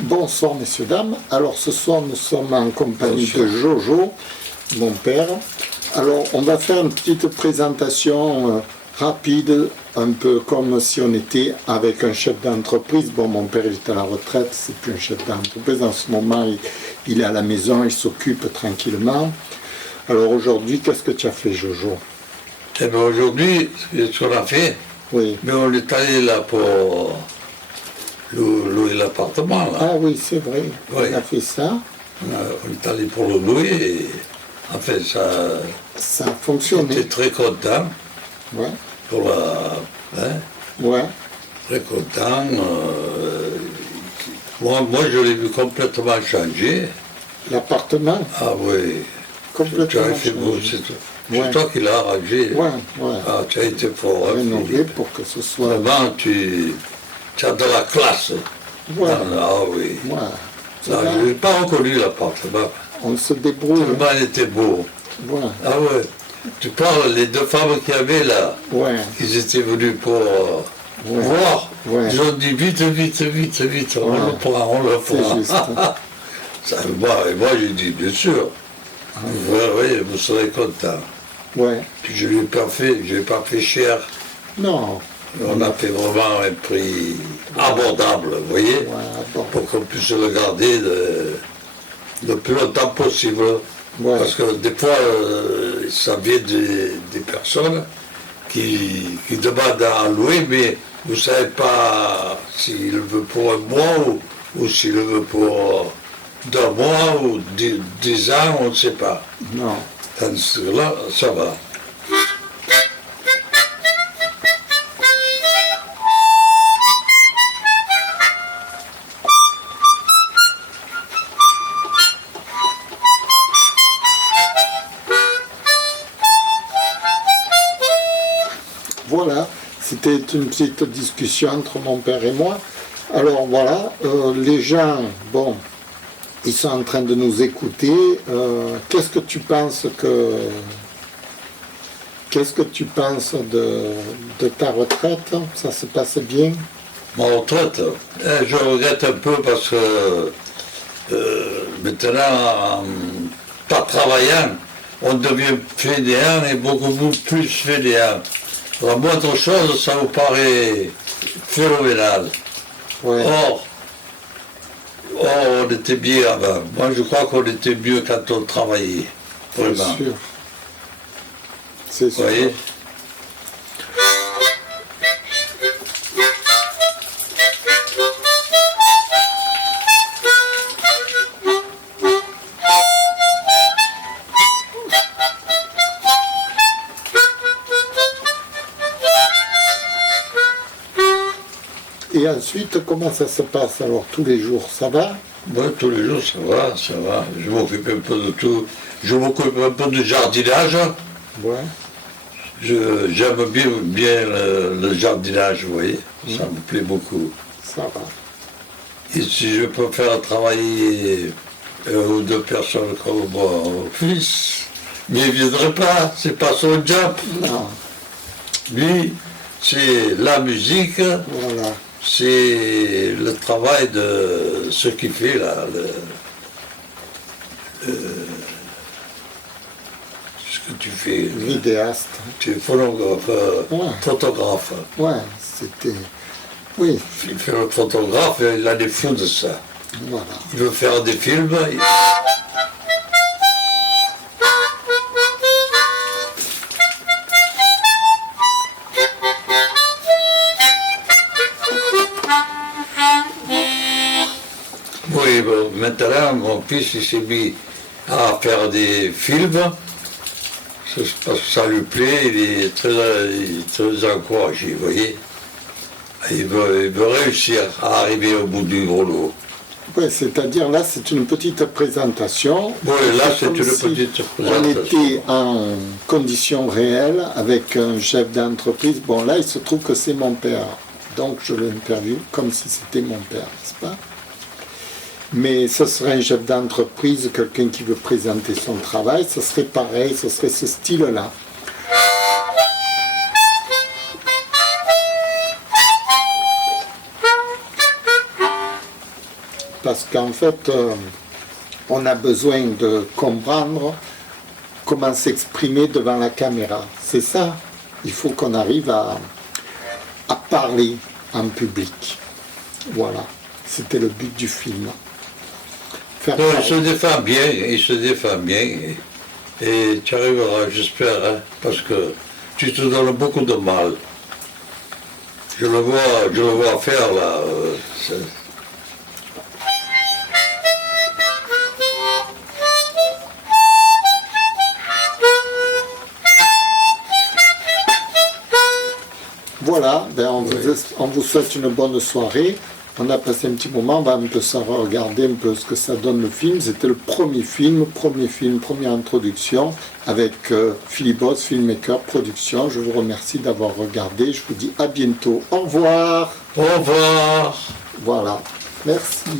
Bonsoir messieurs, dames. Alors ce soir nous sommes en compagnie de Jojo, mon père. Alors on va faire une petite présentation rapide, un peu comme si on était avec un chef d'entreprise. Bon, mon père il est à la retraite, c'est plus un chef d'entreprise. En ce moment il est à la maison, il s'occupe tranquillement. Alors aujourd'hui, qu'est-ce que tu as fait, Jojo? Eh bien aujourd'hui, ce qu'on a fait, Oui. mais on est allé là pour louer l'appartement. Là. Ah oui, c'est vrai, Oui. on a fait ça. On est allé pour le louer et en fait Ça a fonctionné. j'étais très content Ouais. pour la. Hein, Ouais. très content. Moi je l'ai vu complètement changer. L'appartement, Ah oui. Tu complètement as fait beau, changé. c'est Ouais. toi qui l'as arrangé. Ouais, ouais. Ah, tu as été fort. Hein, Rénové Philippe. pour que ce soit... Vraiment, tu as de la classe. Ouais. Ah oui. Ouais. Ah, je n'ai pas reconnu l'appartement. On se débrouille. Tellement il était beau. Ouais. Ah ouais. Tu parles, les deux femmes qu'il y avait là, Ouais. ils étaient venus pour Ouais. voir. Ouais. Ils ont dit vite, on Ouais. le prend, on le C'est prend. juste. Moi j'ai dit, bien sûr. Oui, vous serez content. Ouais. Puis je ne l'ai pas fait cher. Non. On a fait vraiment un prix abordable, vous voyez, Ouais, bon. pour qu'on puisse le garder le plus longtemps possible. Ouais. Parce que des fois, ça vient des personnes qui demandent à louer, mais vous ne savez pas s'il le veut pour un mois ou s'il le veut pour 2 mois ou 10 ans, on ne sait pas. Non. Tandis que là, ça va. Voilà. C'était une petite discussion entre mon père et moi. Alors voilà, les gens, bon, ils sont en train de nous écouter. Qu'est-ce que tu penses de ta retraite? Ça se passe bien? Ma retraite, je regrette un peu parce que maintenant, en pas travaillant, on devient fainéant et beaucoup plus fainéant. La moindre chose, ça vous paraît phénoménal. Ouais. Or, on était bien avant. Moi, je crois qu'on était mieux quand on travaillait. C'est Vraiment. sûr. C'est Vous sûr. voyez? Et ensuite, comment ça se passe alors tous les jours? Ça va? Moi, tous les jours, ça va, ça va. Je m'occupe un peu de tout. Je m'occupe un peu du jardinage. Ouais. J'aime bien le jardinage, vous voyez. Ça me plaît beaucoup. Ça va. Et si je peux faire travailler 1 ou 2 personnes comme mon fils, mais il ne viendrait pas, c'est pas son job. Non. Lui, c'est la musique, Voilà. c'est le travail de ce qu'il fait là. Ce que tu fais. Vidéaste. Tu es photographe. Ouais. Photographe. Ouais, c'était... Oui, Il fait le photographe, il a des fous de ça. voilà. Il veut faire des films. Oui, bon, maintenant, mon fils, il s'est mis à faire des films. C'est parce que ça lui plaît, il est très encouragé, vous voyez. Il veut réussir à arriver au bout du rouleau. Ouais, c'est-à-dire là, c'est une petite présentation. Oui, là, c'est comme une si petite On présentation. était en conditions réelles avec un chef d'entreprise. Bon, là, il se trouve que c'est mon père. Donc, je l'interviewe comme si c'était mon père, n'est-ce pas? Mais ce serait un chef d'entreprise, quelqu'un qui veut présenter son travail, ce serait pareil, ce serait ce style-là. parce qu'en fait, on a besoin de comprendre comment s'exprimer devant la caméra. C'est ça. Il faut qu'on arrive à parler en public. Voilà. C'était le but du film. Faire Non, il parler. se défend bien, il se défend bien. Et tu arriveras, j'espère, hein, parce que tu te donnes beaucoup de mal. Je le vois faire là. Voilà, ben on vous souhaite une bonne soirée. On a passé un petit moment, on va un peu se regarder un peu ce que ça donne le film. C'était le premier film, première introduction avec Philippe Boss, filmmaker, production. Je vous remercie d'avoir regardé. Je vous dis à bientôt. Au revoir. Au revoir. Voilà. Merci.